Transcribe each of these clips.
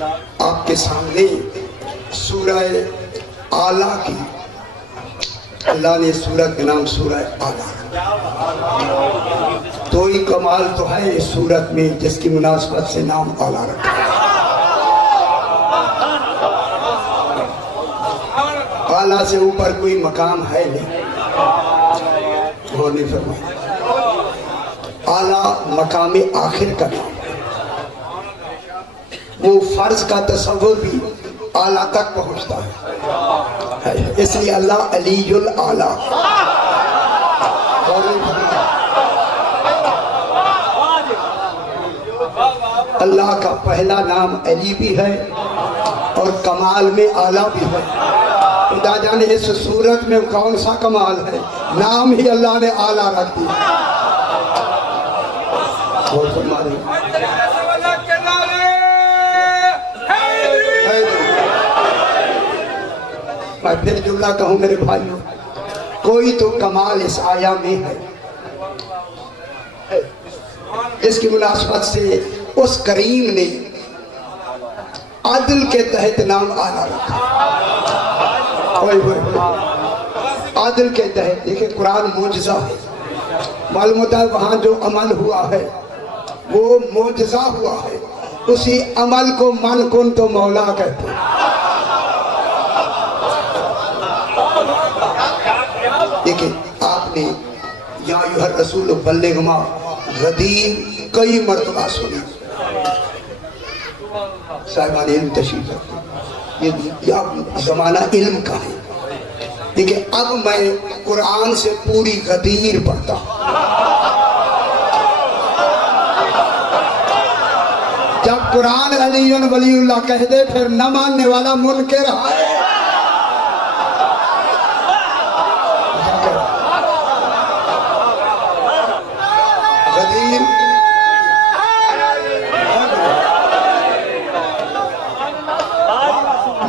آپ کے سامنے سورہ اعلیٰ کی، اللہ نے سورت کا نام سورہ اعلیٰ، تو ہی کمال تو ہے اس سورت میں جس کی مناسبت سے نام اعلیٰ رکھا ہے۔ اعلیٰ سے اوپر کوئی مقام ہے نہیں، ہونے فرمایا اعلیٰ مقام آخر کا نام ہے، وہ فرض کا تصور بھی اعلیٰ تک پہنچتا ہے، اس لیے اللہ علی الاعلیٰ۔ اللہ کا پہلا نام علی بھی ہے اور کمال میں اعلیٰ بھی ہے۔ خدا جانے اس صورت میں کون سا کمال ہے، نام ہی اللہ نے اعلیٰ رکھ دیا۔ اور فرما رہے میں پھر جملہ کہوں میرے بھائیوں، کوئی تو کمال اس آیا میں ہے جس کی مناسبت سے اس کریم نے عدل کے تحت نام اعلیٰ رکھا۔ عدل کے تحت دیکھیں قرآن معجزہ ہے، معلوم ہوتا ہے وہاں جو عمل ہوا ہے وہ معجزہ ہوا ہے، اسی عمل کو من کن تو مولا کہتے ہیں۔ دیکھیں آپ نے یا ایھا الرسول بلغ ما غدیر کئی مرتبہ سنی، صاحبان علم تشریف رکھتے ہیں، یہ زمانہ علم کا ہے۔ دیکھیں اب میں قرآن سے پوری غدیر پڑھتا ہوں، جب قرآن علی ولی اللہ کہہ دے پھر نہ ماننے والا منکر ہے۔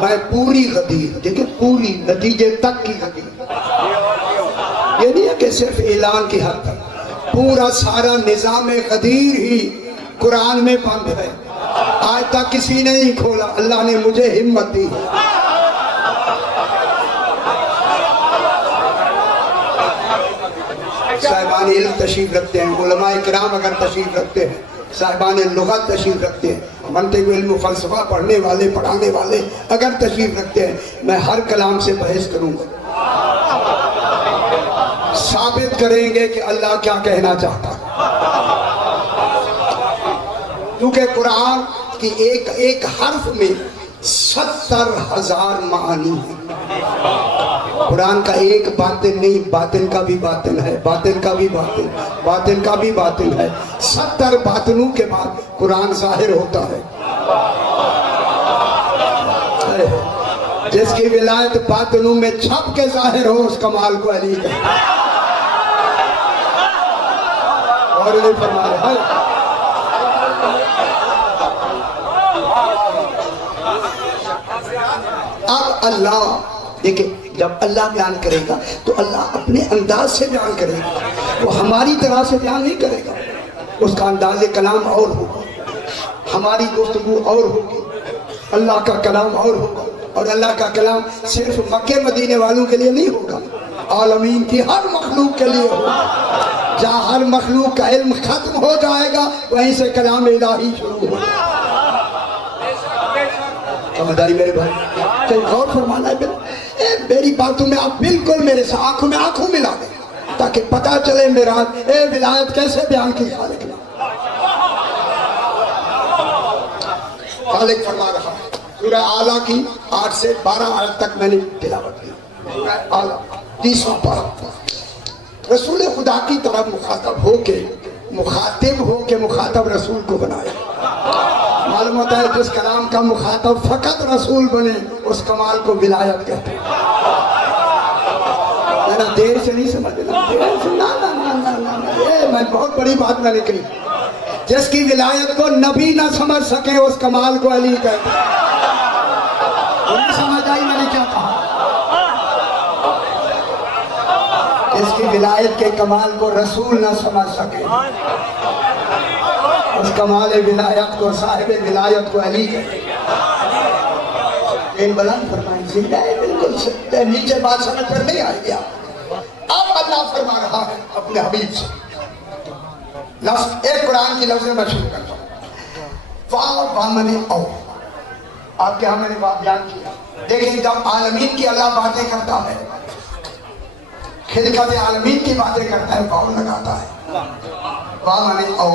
میں پوری غدیر، دیکھیں پوری نتیجے تک کی غدیر، یہ نہیں ہے کہ صرف اعلان کی حد تک، پورا سارا نظام غدیر ہی قرآن میں بند ہے، آج تک کسی نے نہیں کھولا، اللہ نے مجھے ہمت دی۔ صاحبان علم تشریف رکھتے ہیں، علماء کرام اگر تشریف رکھتے ہیں، صاحبان لغت تشریف رکھتے ہیں، منطق علم و فلسفہ پڑھنے والے پڑھانے والے اگر تشریف رکھتے ہیں، میں ہر کلام سے بحث کروں گا، ثابت کریں گے کہ اللہ کیا کہنا چاہتا ہے، کیونکہ قرآن کی ایک حرف میں 70,000 معانی ہیں۔ قرآن کا ایک باطن نہیں، باطن کا بھی باطن ہے، باطن کا بھی باطن، باطن کا بھی باطن ہے، 70 باطنوں کے بعد قرآن ظاہر ہوتا ہے۔ جس کی ولایت باطنوں میں چھپ کے ظاہر ہو اس کمال کو علی کہتے ہیں۔ اور یہ فرما رہا ہے اب اللہ، دیکھیں جب اللہ بیان کرے گا تو اللہ اپنے انداز سے بیان کرے گا، وہ ہماری طرح سے بیان نہیں کرے گا، اس کا انداز کلام اور ہوگا، ہماری گفتگو اور ہوگی، اللہ کا کلام اور ہوگا، اور اللہ کا کلام صرف مکے مدینے والوں کے لیے نہیں ہوگا، عالمین کی ہر مخلوق کے لیے ہوگا۔ جہاں ہر مخلوق کا علم ختم ہو جائے گا وہیں سے کلام الہی شروع ہوگا۔ سمجھداری میرے بھائی، کہیں غور فرمانا ہے، میری باتوں میں آپ بالکل میرے سے آنکھوں میں آنکھوں ملا دیں تاکہ پتا چلے میرا ولایت کیسے بیان کی خالق نے۔ خالق فرما رہا ہے سورہ اعلیٰ کی 8 سے 12 آیت تک میں نے تلاوت کی۔ سورہ اعلیٰ 30واں پارہ، رسول خدا کی طرف مخاطب ہو کے مخاطب رسول کو بنایا۔ معلوم ہوتا ہے جس کلام کا مخاطب فقط رسول بنے اس کمال کو ولایت کہتے ہیں۔ دیر سے نہیں سمجھنا، میں بہت بڑی بات میں نے کہی، جس کی ولایت کو نبی نہ سمجھ سکے اس کمال کو علی کہتے ہیں۔ نہیں سمجھ آئی میں نے کیا کہا؟ جس کی ولایت کے کمال کو رسول نہ سمجھ سکے اس کمال ولایت کو صاحب ولایت کو علی کہتے ہیں۔ بلند فرمائیں زندہ ہے، بالکل نیچے بات سمجھ پر نہیں آئی گیا۔ اب اللہ فرما رہا ہے اپنے حبیب سے، ایک قرآن کی لفظ میں شروع کرتا ہوں۔ وَمَنِ او، آپ کے ہاں میں نے بات بیان کیا، دیکھیں جب عالمین کی اللہ باتیں کرتا ہے، خلقت عالمین کی باتیں کرتا ہے، واو لگاتا ہے۔ وَمَنِ او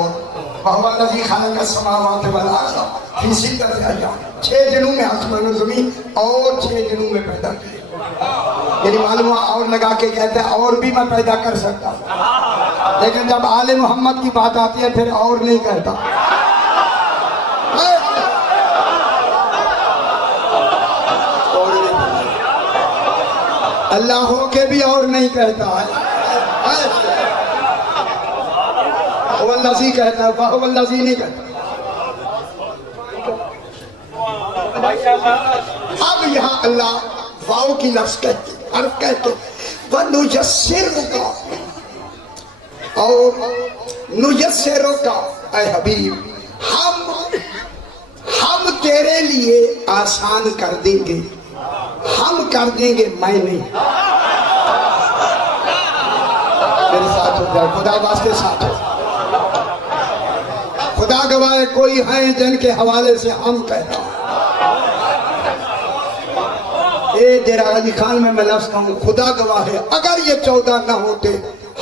وَهُوَ الَّذِي خَلَقَ السَّمَاوَاتِ وَالْأَرْضَ فِي سِتَّةِ أَيَّامٍ، 6 دنوں میں آسمان و زمین اور 6 دنوں میں پیدا کیے۔ یعنی معلوم ہوا اور لگا کے کہتا ہے اور بھی میں پیدا کر سکتا ہوں، لیکن جب آل محمد کی بات آتی ہے پھر اور نہیں کہتا۔ اللہ ہو کے بھی اور نہیں کہتا ہے، وہ اللذی کہتا ہے، وہ اللذی نہیں کہتا۔ اب یہاں اللہ واو کی لفظ کہتے ہیں، حرف کہتے ہیں، وَنُيَسِّرُكَ، اور نُيَسِّرُكَ اے حبیب، ہم تیرے لیے آسان کر دیں گے، ہم کر دیں گے، میں نہیں۔ میرے ساتھ ہو جائے، خدا واسطے ساتھ ہو، خدا گواہ کوئی ہیں جن کے حوالے سے ہم کہتا ہوں۔ اے دیرہ علی خان میں لفظ کہوں، خدا گواہ ہے اگر یہ 14 نہ ہوتے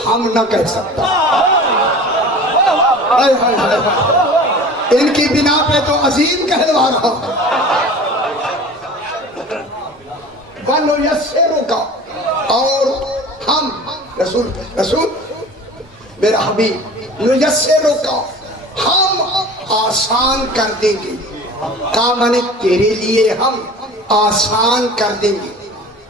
ہم نہ کہہ سکتا۔ ان کی بنا پہ تو عظیم کہلوا رہا ہے۔ وَنُيَسِّرُكَ، اور ہم رسول میرا حبیب، نُيَسِّرُكَ، ہم آسان کر دیں گے، کہا میں نے تیرے لیے ہم آسان کر دیں گے۔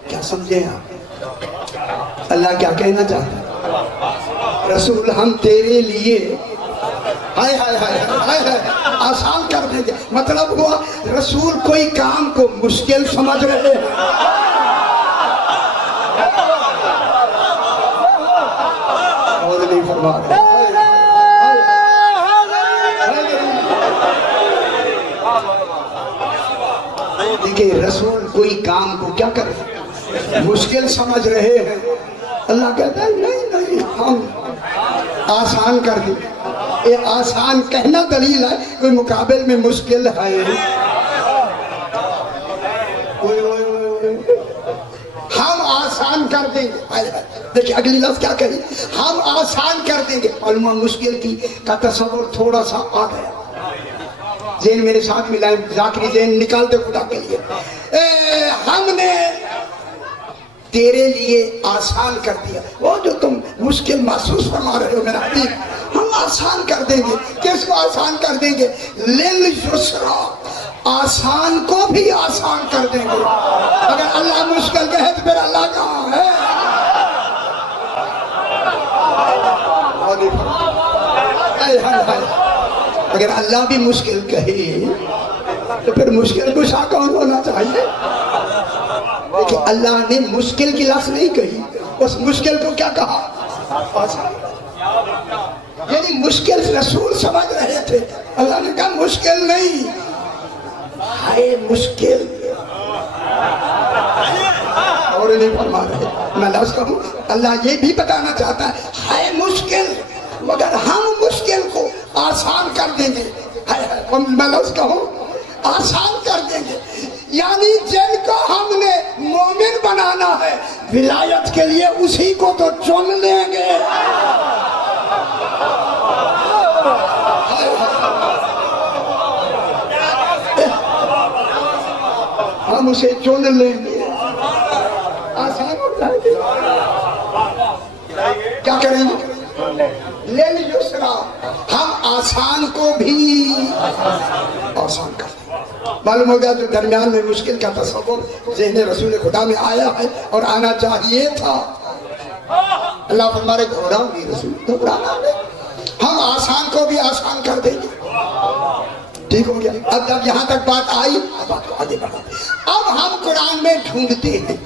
کیا سمجھے آپ؟ اللہ کیا کہنا چاہتا ہے؟ رسول ہم تیرے لیے آسان کر دیں گے، مطلب ہوا رسول کوئی کام کو مشکل سمجھ رہے ہیں، اور نہیں فرما رہے۔ دیکھیں رسول کوئی کام کو کیا کر رہے ہیں؟ مشکل سمجھ رہے ہیں، اللہ کہتا ہے نہیں نہیں، ہم آسان کر دیں۔ یہ آسان کہنا دلیل ہے، کوئی مقابل میں مشکل ہے۔ ہم آسان کر دیں گے، دیکھیں اگلی لفظ کیا کہی، ہم آسان کر دیں گے۔ معلوم مشکل کی کا تصور تھوڑا سا آ گیا، ذہن میرے ساتھ ملائیں، ذاکری ذہن نکالتے خدا کے لیے۔ ہم نے تیرے لیے آسان کر دیا، وہ جو تم مشکل محسوس فرما رہے ہو میرا حبیب، ہم آسان کر دیں گے۔ کس کو آسان کر دیں گے؟ لِلْيُسْرَا، آسان کو بھی آسان کر دیں گے۔ اگر اللہ مشکل کہے تو پھر اللہ کہاں ہے؟ اگر اللہ بھی مشکل کہے تو پھر مشکل کشا کون ہونا چاہیے؟ لیکن اللہ نے مشکل کی لفظ نہیں کہی، اس مشکل کو کیا کہا؟ آسان۔ یعنی مشکل رسول سمجھ رہے تھے، اللہ نے کہا مشکل نہیں، ہے مشکل، اور نہیں فرما رہے۔ میں لفظ کہوں، اللہ یہ بھی بتانا چاہتا ہے مشکل، مگر ہم مشکل کو آسان کر دیں گے۔ میں لفظ کہوں آسان کر دیں گے، یعنی جن کو ہم نے مومن بنانا ہے ولایت کے لیے اسی کو تو چن لیں گے۔ ہم اسے چن لیں گے، آسان ہو جائے گی۔ کیا کریں گے؟ لِلْيُسْرَا، ہم آسان کو بھی آسان کر دیں۔ معلوم ہو گیا جو درمیان میں مشکل کا تصور ذہن رسول خدا میں آیا ہے اور آنا چاہیے تھا۔ اللہ فرمائے گھبراؤ گی رسول، گھبرانا نہیں، ہم آسان کو بھی آسان کر دیں گے۔ ٹھیک ہو گیا؟ اب جب یہاں تک بات آئی، اب بات کو آگے بڑھا۔ اب ہم قرآن میں ڈھونڈتے ہیں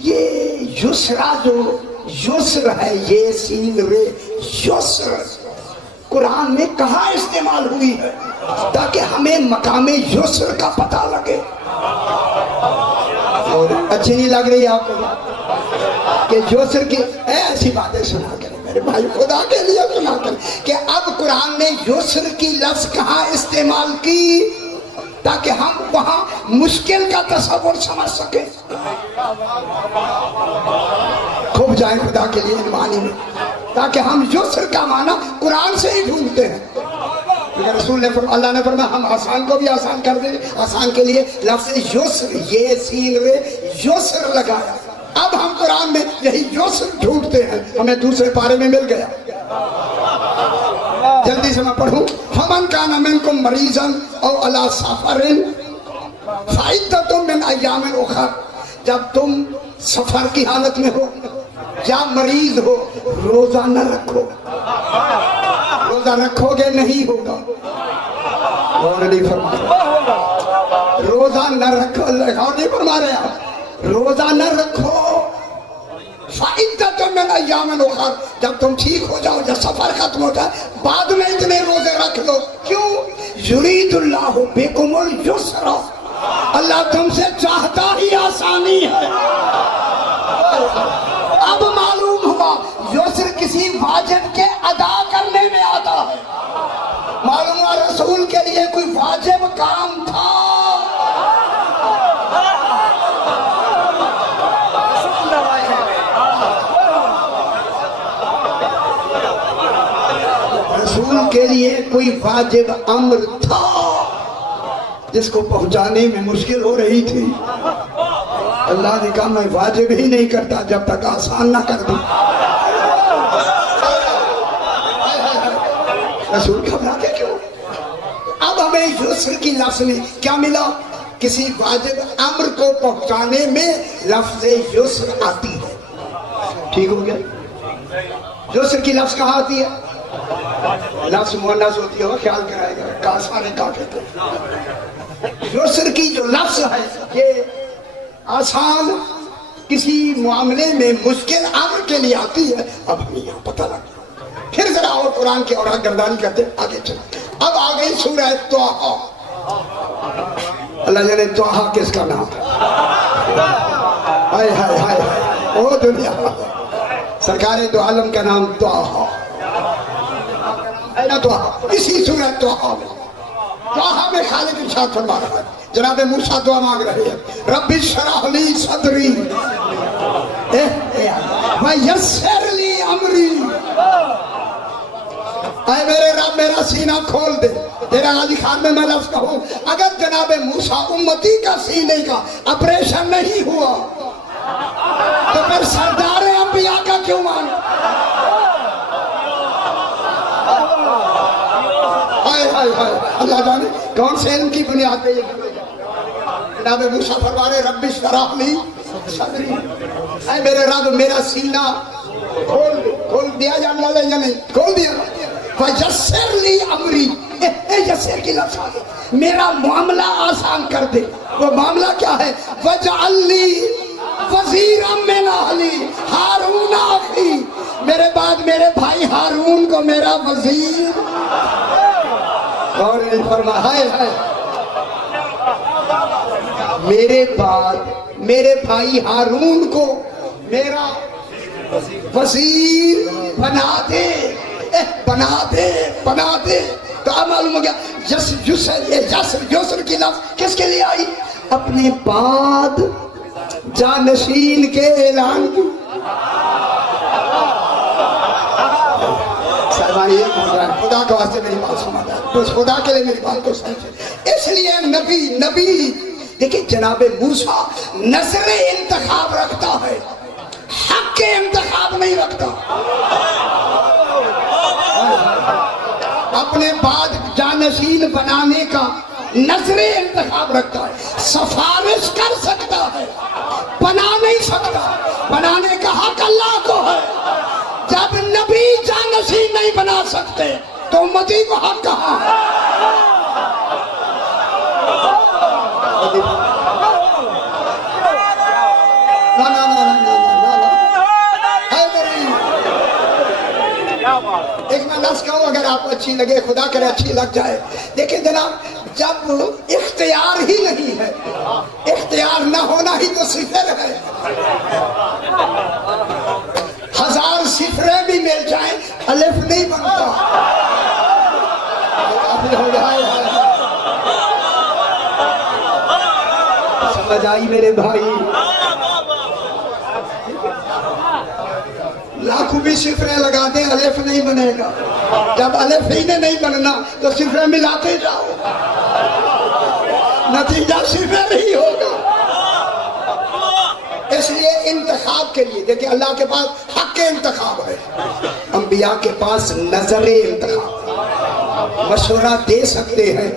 یہ یسرا، جو یسر ہے، یہ سین رے، یسر قرآن میں کہاں استعمال ہوئی ہے تاکہ ہمیں مقام یسر کا پتہ لگے. اور اچھی نہیں لگ رہی آپ کو کہ یسر کی ایسی باتیں سنا کریں میرے بھائی، خدا کے لیے سنا کریں کہ اب قرآن نے یسر کی لفظ کہاں استعمال کی تاکہ ہم وہاں مشکل کا تصور سمجھ سکیں. خوب جائیں خدا کے لیے معنی میں تاکہ ہم یسر کا معنی قرآن سے ہی ڈھونڈتے ہیں. رسول نے اللہ نے فرمایا ہم آسان کو بھی آسان کر دیں. آسان کے لیے لفظ یسر، یہ سین رے یسر لگایا. اب ہم قرآن میں یہی یسر ڈھونڈتے ہیں، ہمیں دوسرے پارے میں مل گیا. جلدی سے میں پڑھوں. فمن کان منکم مریضا او علی سفر فعدۃ من ایام اخر. جب تم سفر کی حالت میں ہو یا مریض ہو روزہ نہ رکھو. روزہ رکھو گے نہیں ہوگا. اور نہیں فرما رہے روزہ نہ رکھو، اور نہیں فرما رہے آپ روزہ نہ رکھو. فعدۃ من ایام اخر. جب تم ٹھیک ہو جاؤ، جب سفر ختم ہو جائے بعد میں اتنے روزے رکھ لو. کیوں؟ یرید اللہ بکم الیسر. اللہ تم سے چاہتا ہی آسانی ہے. اب معلوم ہوا یسر کسی واجب کے ادا کرنے میں آتا ہے. معلوم ہوا رسول کے لیے کوئی واجب کام تھا. رسول کے لیے کوئی واجب امر تھا جس کو پہنچانے میں مشکل ہو رہی تھی. اللہ نے کہا میں واجب ہی نہیں کرتا جب تک آسان نہ کر دوں. رسول گھبراتے کیوں؟ اب ہمیں یسر کی لفظ میں کیا ملا؟ کسی واجب امر کو پہنچانے میں لفظ یسر آتی ہے. ٹھیک ہو گیا؟ یسر کی لفظ کہاں آتی ہے؟ لفظ مؤنث ہوتی ہے وہ خیال کرائے گا کاسارے کا کہتے ہیں. یسر کی جو لفظ ہے یہ آسان کسی معاملے میں مشکل امر کے لیے آتی ہے. اب ہمیں یہاں پتہ لگا. پھر ذرا اور قرآن کی اور گردانی کرتے آگے چلتے. اب آ گئی سورہ طٰہٰ. اللہ جانے طٰہٰ کس کا نام ہے؟ ہائے ہائے ہائے ہائے او دنیا، سرکار دو عالم کا نام طٰہٰ. اسی سورہ طٰہٰ میں خالق ارشاد فرما رہا ہے. جناب موسیٰ دعا مانگ رہے ہیں رب اشرح لی صدری ویسر لی امری. اے میرے رب میرا سینہ کھول دے. تیرا غازی خان میں میں لفظ کہوں اگر جناب موسیٰ امتی کا سینے کا آپریشن نہیں ہوا تو پھر سردار انبیاء کا کیوں مان؟ اللہ جانے کون سے علم کی بنیاد پہ یہ جناب موسیٰ فرما رہے رب اشرح لی صدری. اے میرے رب میرا سینہ کھول دیا یا نہیں کھول دیا. وَيَسِّرْ لِي أَمْرِي. یسر کی لفظ آگے میرا معاملہ آسان کر دے. وہ معاملہ کیا ہے؟ وَجْعَلْ لِي وَزِيرًا مِّنْ أَهْلِي ہارون أَخِي. میرے بعد میرے بھائی ہارون کو میرا وزیر. اور فرمایا ہے میرے بعد میرے بھائی ہارون کو میرا وزیر بنا دے. بنا دے بنا دے. تو اب معلوم ہو گیا یسر کی لفظ کس کے لیے آئی؟ اپنے بعد جانشین کے اعلان کی. خدا کے واسطے میری بات سنا جائے بس خدا کے لیے میری بات کو سمجھے. اس لیے نبی دیکھیں جناب موسیٰ نظر انتخاب رکھتا ہے، حق کے انتخاب نہیں رکھتا. اپنے بعد جانشین بنانے کا نظر انتخاب رکھتا ہے. سفارش کر سکتا ہے، بنا نہیں سکتا. بنانے کا حق اللہ کو ہے. جب نبی جانشین نہیں بنا سکتے تو امتی کو حق کہاں ہے؟ ایک میں عرض کروں اگر آپ کو اچھی لگے، خدا کرے اچھی لگ جائے. دیکھیں جناب، جب اختیار ہی نہیں ہے، اختیار نہ ہونا ہی تو صفر ہے. 1000 صفریں بھی مل جائیں الف نہیں بنتا. ہو جائے سمجھ آئی میرے بھائی؟ لاکھوں بھی صفریں لگا دیں الف نہیں بنے گا. جب الف ہی نے نہیں بننا تو صفریں ملاتے جاؤ، نتیجہ صفر ہی ہوگا. اس لیے انتخاب کے لیے دیکھیں اللہ کے پاس حق انتخاب ہے، انبیاء کے پاس نظر انتخاب ہے. مشورہ دے سکتے ہیں،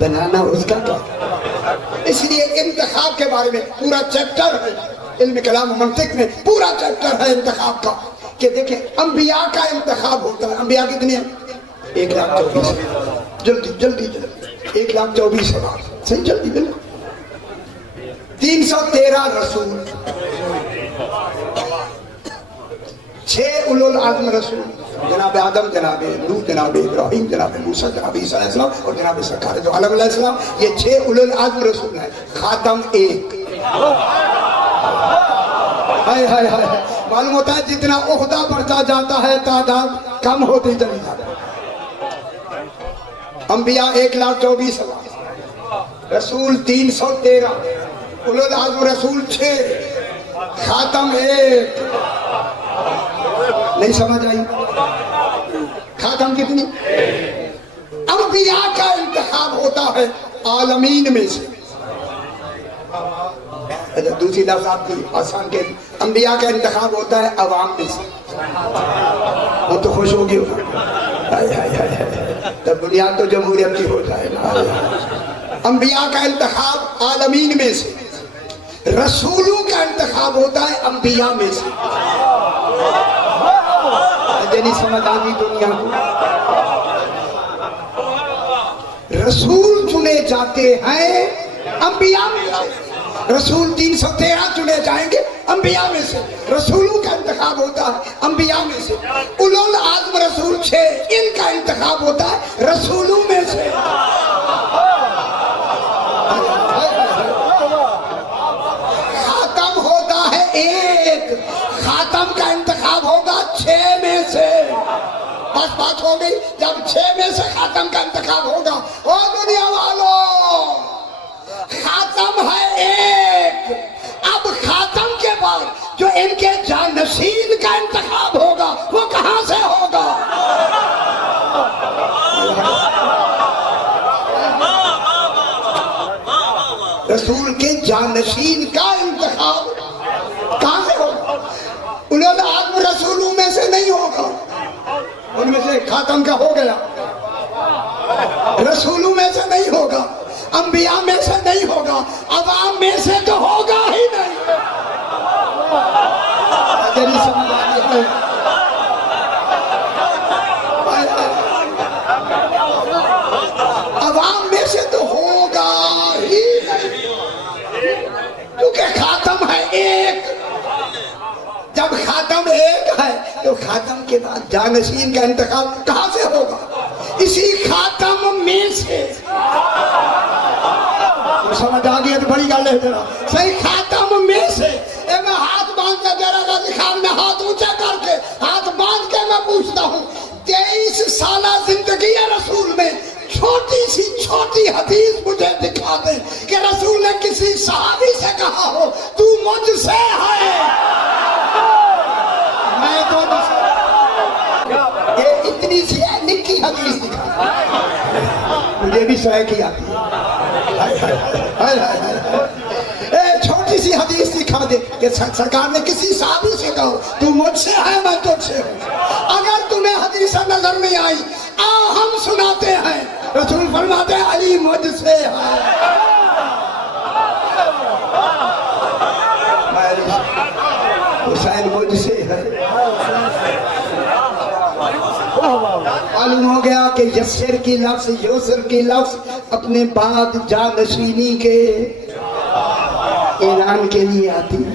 بنانا اس کا کیا. اس لیے انتخاب کے بارے میں پورا چیپٹر ہے علم کلام و منطق میں، پورا چیپٹر ہے انتخاب کا. کہ دیکھیں انبیاء کا انتخاب ہوتا ہے. انبیاء کتنے ہیں؟ 1,24,000. جلدی جلدی جلدی 1,24,000. صحیح، جلدی جلدی. 313 رسول، 6 اولو العزم رسول، جناب آدم، جناب نوح، جناب ابراہیم، جناب موسیٰ، جناب عیسیٰ علیہ السلام اور جناب سرکار دو عالم علیہ السلام. یہ 6 اولو العزم رسول ہیں. خاتم 1. ہائے ہائے ہائے. معلوم ہوتا ہے جتنا عہدہ بڑھتا جاتا ہے تعداد کم ہوتی چلی جاتی ہے. انبیاء 1,24,000، رسول 313، اولو العزم رسول 6، خاتم 1. نہیں سمجھ آئی؟ خاتم کتنی؟ انبیاء کا انتخاب ہوتا ہے عالمین میں سے. دوسری لفظ آپ کی آسان کے، انبیاء کا انتخاب ہوتا ہے عوام میں سے. وہ تو خوش ہوگی تب بنیاد تو جمہوریت کی ہو جائے نا. انبیاء کا انتخاب عالمین میں سے، رسولوں کا انتخاب ہوتا ہے انبیاء میں سے. نہیں سمجھ آگی دنیا کو؟ رسول چنے جاتے ہیں انبیاء میں سے. رسول 313 چنے جائیں گے انبیاء میں سے. رسولوں کا انتخاب ہوتا ہے انبیاء میں سے. اولو العزم رسول 6، ان کا انتخاب ہوتا ہے رسولوں میں سے. خاتم ہوتا ہے 1، خاتم کا انتخاب ہوگا 6 میں سے. بس بات ہو گئی. جب 6 میں سے خاتم کا انتخاب ہوگا، او دنیا والوں، خاتم ہے 1. اب خاتم کے بعد جو ان کے جانشین کا انتخاب ہوگا وہ کہاں سے ہوگا؟ رسول کے جانشین کا انتخاب کہاں سے ہوگا؟ اولو العزم رسولوں میں سے نہیں ہوگا. ان میں سے خاتم کا ہو گیا، رسولوں میں سے نہیں ہوگا، انبیاء میں سے نہیں ہوگا، عوام میں سے تو ہوگا ہی نہیں. جنہی سمجھ آئی ہے؟ عوام میں سے تو ہوگا ہی نہیں، کیونکہ خاتم ہے 1. جب خاتم 1 ہے تو خاتم کے بعد جانشین کا انتخاب کہاں سے ہوگا؟ اسی خاتم میں سے. سمجھ آگیا تو بڑی گل ہے ذرا. صحیح، خاتم میں سے. میں ہاتھ باندھ کے میرا غازی خان میں ہاتھ اونچا کر کے ہاتھ باندھ کے میں پوچھتا ہوں، 23 سالہ زندگی رسول میں چھوٹی سی چھوٹی حدیث مجھے دکھا دیں کہ رسول نے کسی صحابی سے کہا ہو تو مجھ سے ہے. میں تو یہ اتنی سی نکی حدیث دکھا، مجھے بھی سوائے کی آتی ہے. چھوٹی سی حدیث دکھا دے کہ سرکار نے کسی صحابی سے کہا تو مجھ سے ہے میں تجھ سے ہوں. اگر تمہیں حدیث نظر نہیں آئی ہم سناتے ہیں. رسول فرماتے ہیں علی مجھ سے ہے. حسین مجھ سے ہے. معلوم ہو گیا کہ یسر کی لفظ، یسر کی لفظ اپنے بعد جانشینی کے اعلان کے لیے آتی ہے.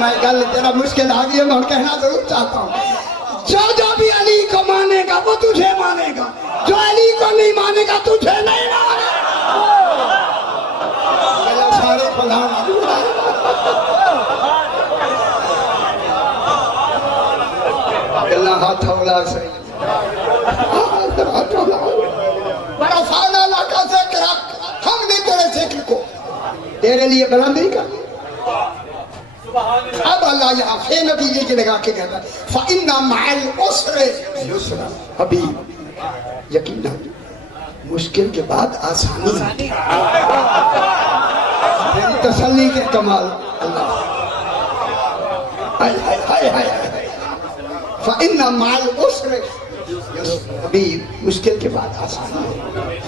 میں گل تیرا مشکل آ گئی ہے، میں کہنا ضرور چاہتا ہوں، جو بھی علی کو مانے گا وہ تجھے مانے گا، جو علی کو نہیں مانے گا تجھے نہیں مانے گا۔ سارے فلاں اللہ ہاتھ اولا سے بڑا فانا علاقہ سے کرا، ہم نے تیرے ذکر کو تیرے لیے بلند نہیں کرنا۔ اب اللہ یہاں فے نتیجے کی لگا کے کہتا ہے فَإِنَّ مَعَ الْعُسْرِ يُسْرًا، ابھی یقینا مشکل کے بعد آسانی ہے۔ میری تسلی کے کمال اللہ فَإِنَّ مَعَ الْعُسْرِ يُسْرًا، ابھی مشکل کے بعد آسانی ہے۔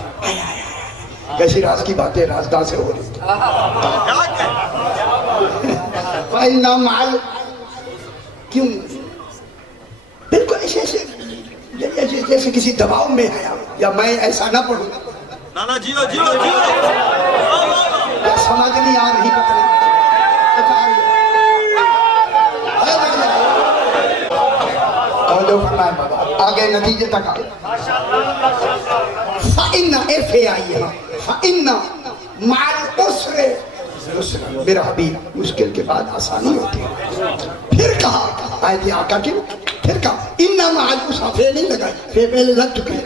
کیسی راز کی باتیں رازداں سے ہو رہی فَإِنَّ مَعَ کیوں بالکل ایسے جیسے کسی دباؤ میں ہے یا میں ایسا نہ پڑھوں یا سمجھ نہیں آ رہی پتہ نہیں اور جو فرمائے بابا آگے نتیجے تک آئے فَإِنَّ ایفے آئی ہے فَإِنَّ مَعَ الْعُسْرِ يُسْرًا، میرا حبیب مشکل کے بعد آسانی ہوتی ہے۔ پھر کہا آیت آقا کی پھر کہا اِنَّ مَعَ الْعُسْرِ، فے نہیں لگائی، فے پہلے لگ چکے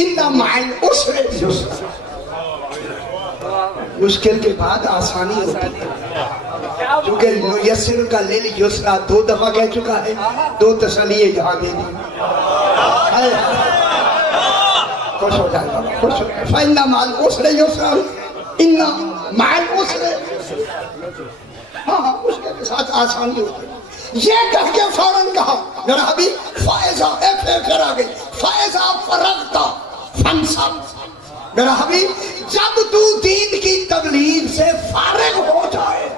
اِنَّ مَعَ الْعُسْرِ يُسْرًا، مشکل کے بعد آسانی ہوتی ہے۔ چونکہ یسر کا لیل یسرا 2 دفعہ کہہ چکا ہے، 2 تسلیے یہاں دے دی۔ خوش ہو جائے بابا، خوش ہو جائے۔ فَإِنَّ مَعَ الْعُسْرِ يُسْرًا، اِنَّ مَعَ الْعُسْرِ، ہاں مشکل کے ساتھ آسانی ہوتی ہے۔ یہ کہہ کے فوراً کہا میرا حبیب فَإِذَا پھر آ گئی فَإِذَا فَرَغْتَ فَانْصَبْ، میرا حبیب جب تو دین کی تبلیغ سے فارغ ہو جائے،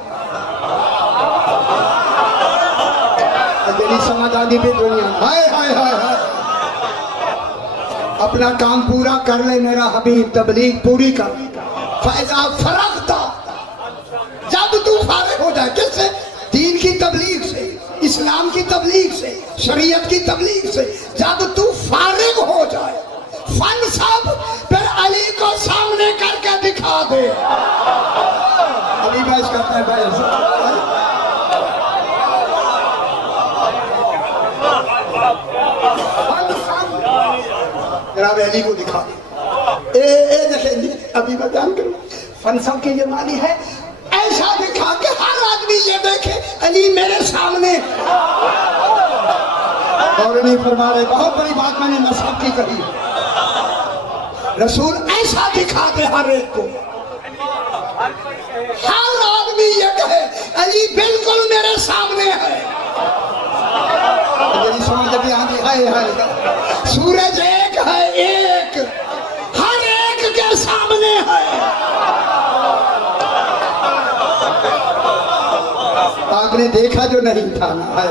تیری سمجھ آدھی بھی دنیا ہائے ہائے ہائے ہائے، اپنا کام پورا کر لے میرا حبیب، تبلیغ پوری کر۔ فَإِذَا فَرَغْتَ، جب تو فارغ ہو جائے، کس سے؟ دین کی تبلیغ سے، اسلام کی تبلیغ سے، شریعت کی تبلیغ سے، جب تو فارغ ہو جائے فَانْصَبْ، پھر علی کو سامنے کر کے دکھا دے۔ ابھی بحث کرتا ہے بھائی، جناب علی کو دکھا دے۔ دیکھیں ابھی میں بیان کروں، فنصب کے یہ معنی ہے ایسا دکھا کہ ہر آدمی یہ دیکھے علی میرے سامنے۔ اور نہیں فرما رہے، بہت بڑی بات میں نے نصب کی کہی، رسول ایسا دکھا دے ہر ایک کو، ہر آدمی یہ کہے علی بالکل میرے سامنے ہے۔ میری سمجھ بھی آتی ہے، سورج ایک ہے، ایک ہر ایک کے سامنے ہے۔ آپ نے دیکھا جو نہیں تھا نا،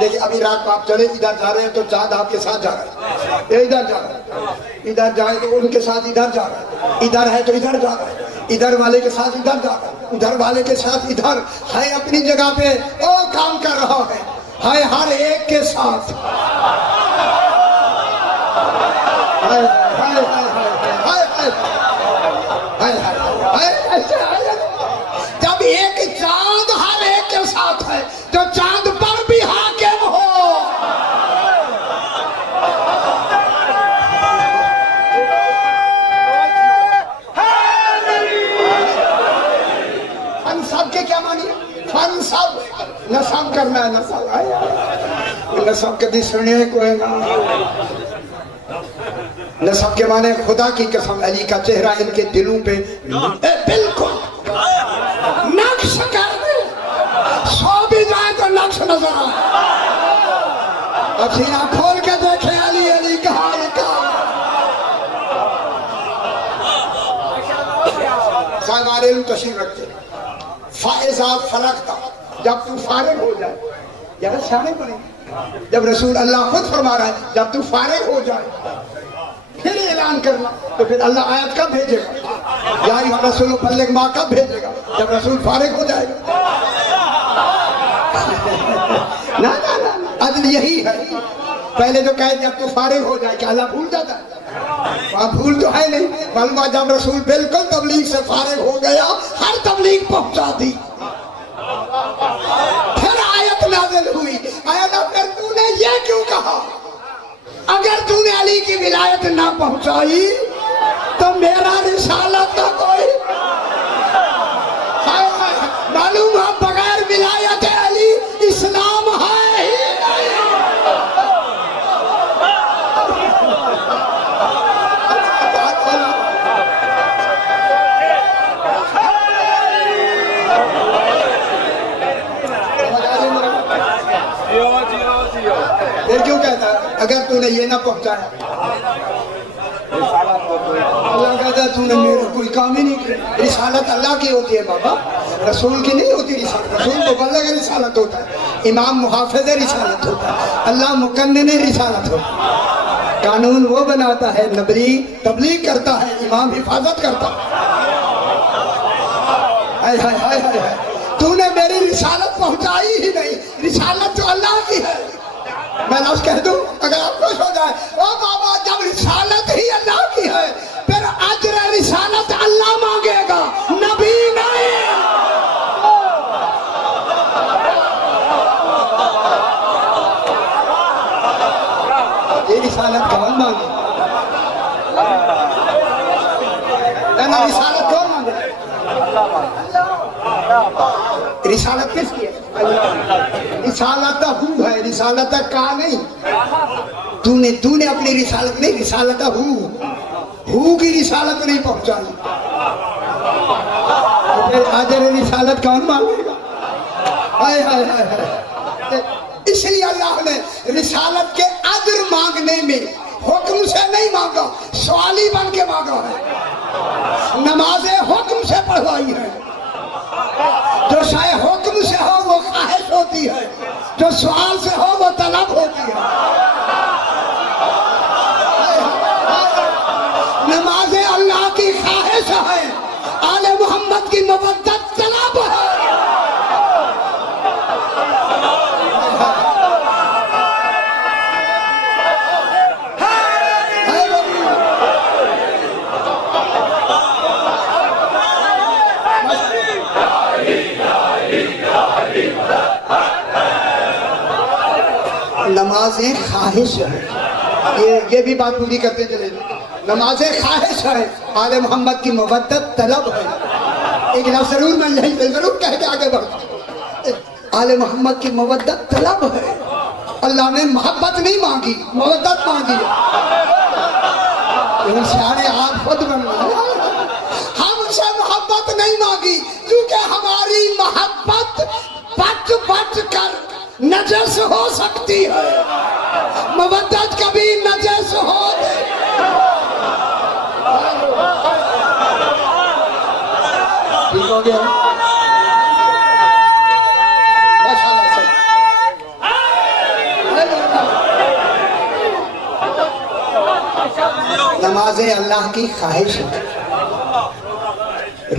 دیکھیں ابھی رات کو آپ چلے ادھر جا رہے ہیں تو چاند آپ کے ساتھ جا رہا ہے، یہ ادھر جا رہا ہے، ادھر جائے تو ان کے ساتھ ادھر جا رہا ہے، ادھر ہے تو ادھر جا رہا ہے، ادھر والے کے ساتھ ادھر جا رہا ہے، ادھر والے کے ساتھ ادھر ہے، اپنی جگہ پہ او کام کر رہا ہے ہر ایک کے ساتھ۔ جب ایک چاند ہر ایک کے ساتھ ہے تو چاند پر بھی حاکم ہو۔ فنصب کے کیا معنی؟ فنصب نصب کرنا ہے، نصب کدی سنے کوئی نا، نصب کے معنی خدا کی قسم علی کا چہرہ ان کے دلوں پہ بالکل نقش کر دے، سو بھی جائے تو نقش نظر آئے۔ اب سینہ کھول کے دیکھے علی، علی کا حال کا صاحب علم تشریف رکھتے۔ فَإِذَا فَرَغْتَ، جب تو فارغ ہو جائے، یار سامنے پڑے، جب رسول اللہ خود فرما رہا ہے جب تو فارغ ہو جائے پھر اعلان کرنا، تو پھر اللہ آیت کب بھیجے گا؟ یا ایھا رسول بلغ ما کب بھیجے گا؟ جب رسول فارغ ہو جائے گا۔ نا نا نا، عدل یہی ہے۔ پہلے جو کہے جب تو فارغ ہو جائے، کیا اللہ بھول جاتا ہے؟ وہاں بھول تو ہے نہیں، بلکہ جب رسول بالکل تبلیغ سے فارغ ہو گیا، ہر تبلیغ پہنچا دی۔ پھر آیت نازل ہوئی، آیت پھر تو نے یہ کیوں کہا اگر تو نے علی کی ولایت نہ پہنچائی تو میرا رسالت نہ کوئی۔ معلوم ہے بغیر ولایت علی اسلام ہے ہی نہیں۔ پھر کیوں کہتا ہے اگر تو نے یہ نہ پہنچایا؟ اللہ کہتا ہے تو نے میرا کوئی کام ہی نہیں کیا۔ رسالت اللہ کی ہوتی ہے بابا، رسول کی نہیں ہوتی رسالت۔ رسول مبلغ رسالت ہوتا ہے، امام محافظ رسالت ہوتا ہے، اللہ مکنن رسالت ہوتا ہے۔ قانون وہ بناتا ہے، نبی تبلیغ کرتا ہے، امام حفاظت کرتا ہے۔ ہائے ہائے ہائے ہائے، تو نے میری رسالت پہنچائی ہی نہیں، رسالت تو اللہ کی ہے۔ میں لفظ کہہ دوں اگر آپ خوش ہو جائے، او بابا جب رسالت ہی اللہ کی ہے پھر اجر رسالت اللہ مانگے گا، نبی نہیں۔ یہ رسالت کون مانگے؟ رسالت کون مانگے؟ رسالت کس کی ہے؟ رسالت ہو ہے، رسالت کا نہیں۔ تو نے اپنی رسالت نہیں، رسالت ہو کی رسالت نہیں پہنچائی، پھر اجر رسالت کون مانگے گا؟ ہائے ہائے ہائے۔ اس لیے اللہ نے رسالت کے اجر مانگنے میں حکم سے نہیں مانگا، سوالی بن کے مانگا ہے۔ نمازیں حکم سے پڑھوائی ہے، جو شاید حکم سے ہو وہ خواہش ہوتی ہے، جو سوال سے ہو وہ طلب ہوتی ہے۔ نمازیں اللہ کی خواہش ہے، آل محمد کی مودت طلب ہے۔ نمازیں خواہش ہے، یہ بھی بات پوری کرتے چلے۔ نمازیں خواہش ہے، آل محمد کی مودت طلب ہے۔ ایک لفظ ضرور میں یہی ضرور کہہ کے آگے بڑھتا، آل محمد کی مودت طلب ہے۔ اللہ نے محبت نہیں مانگی، مودت مانگی ہے۔ سارے آپ خود بن گئے، ہم سے محبت نہیں مانگی کیونکہ ہماری محبت بٹ بٹ کر نجس ہو سکتی ہے، مودت کبھی نجس ہو نہیں۔ ٹھیک ہو گیا؟ نمازیں اللہ کی خواہش ہے،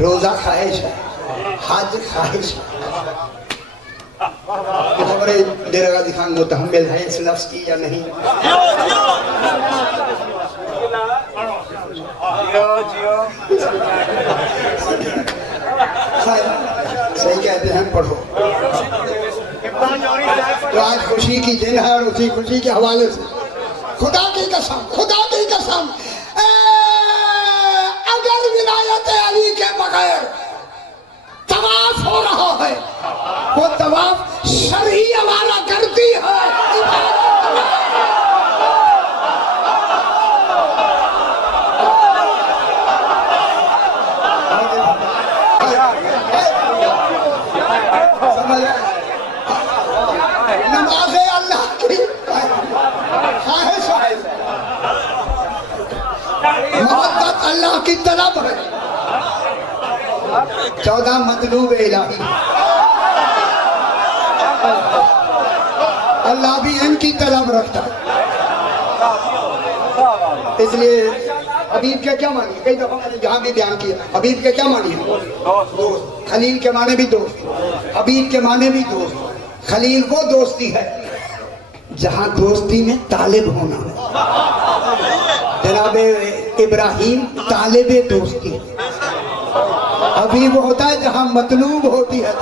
روزہ خواہش ہے، حج خواہش ہے۔ خبر ہے ڈیرہ غازی خان متحمل ہے اس لفظ کی یا نہیں؟ صحیح کہتے ہیں، پڑھو۔ تو آج خوشی کی دن ہے اور اسی خوشی کے حوالے سے خدا کی قسم اگر ولایت علی کے بغیر طواف ہو رہا ہے، وہ طواف شرعی حوالہ کرتی ہے۔ نمازیں اللہ کی خواہش ہے، محبت اللہ کی طلب ہے۔ 14 مطلوب الہی، اللہ بھی ان کی طلب رکھتا ہے۔ اس لیے حبیب کے کیا معنی ہے؟ کئی دفعہ میں نے یہاں بھی بیان کیا، حبیب کے کیا معنی ہے؟ دوست۔ خلیل کے معنی بھی دوست، حبیب کے معنی بھی دوست۔ خلیل وہ دوستی ہے جہاں دوستی میں طالب ہونا ہے۔ جناب ابراہیم طالب دوستی، حبیب ہوتا ہے جہاں مطلوب ہوتی ہے۔